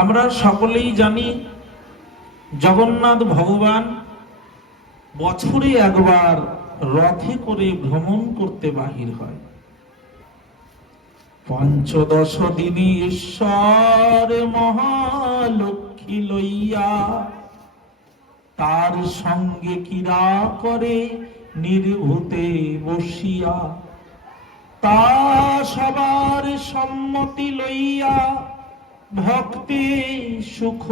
আমরা সকলেই জানি জগন্নাথ ভগবান বছরে একবার রথে করে ভ্রমণ করতে বাহির হয়। পঞ্চদশ দিনে ঈশ্বর মহালক্ষ্মী লইয়া তার সঙ্গে ক্রীড়া করে নির্ভূতে বসিয়া, তা সবার সম্মতি লইয়া ভক্তি সুখ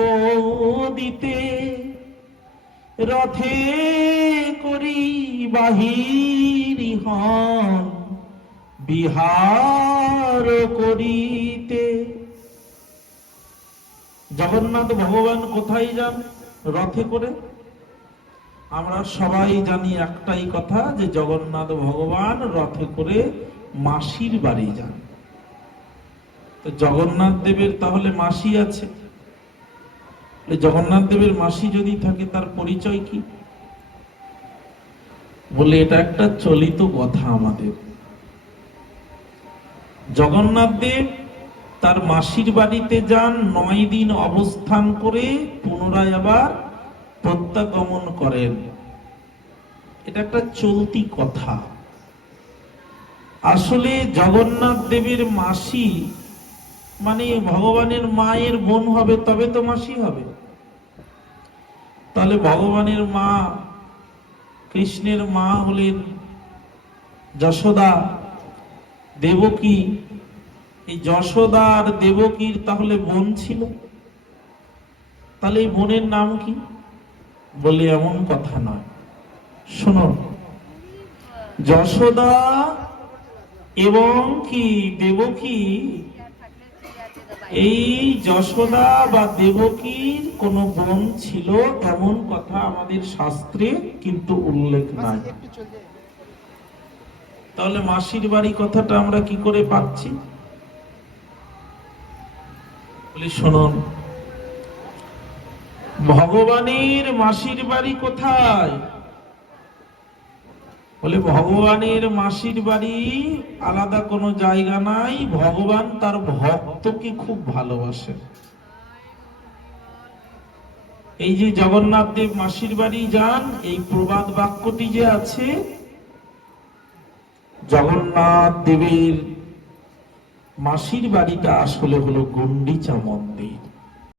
দিতে রথে করি বাহির হন বিহার করিতে। জগন্নাথ ভগবান কোথায় যান? রথে করে। আমরা সবাই জানি একটাই কথা, যে জগন্নাথ ভগবান রথে করে মাসির বাড়ি যান। তো জগন্নাথ দেবের তাহলে মাসি আছে। জগন্নাথ দেবের মাসি যদি থাকে, তার পরিচয় কি? বলে এটা একটা চলিত কথা আমাদের। জগন্নাথ দেব তার মাসির বাড়িতে যান, 9 দিন অবস্থান করে পুনরায় আবার প্রত্যাগমন করেন। এটা একটা চলতি কথা। আসলে জগন্নাথ দেবের মাসি মানে ভগবানের মায়ের বোন হবে, তবে তো মাসি হবে। তাহলে ভগবানের মা, কৃষ্ণের মা হলেন যশোদা, দেবকী। এই যশোদা আর দেবকীর তাহলে বোন ছিল। তাহলে এই বোনের নাম কি? বলে এমন কথা নয়, শোনো। যশোদা এবং কি দেবকী, এই যশোদা বা দেবকীর কোন বোন ছিল এমন কথা আমাদের শাস্ত্রে কিন্তু উল্লেখ নাই। তাহলে মাসির বাড়ি কথাটা আমরা কি করে পাচ্ছি? বলি শুনুন, ভগবানের মাসির বাড়ি কোথায়? বলে ভগবানের মাসির বাড়ি আলাদা কোনো জায়গা নাই। ভগবান তার ভক্তকে খুব ভালোবাসেন। এই যে জগন্নাথ দেব মাসির বাড়ি যান, এই প্রবাদ বাক্যটি যে আছে, জগন্নাথ দেবের মাসির বাড়িটা আসলে হলো গুন্ডিচা মন্দির।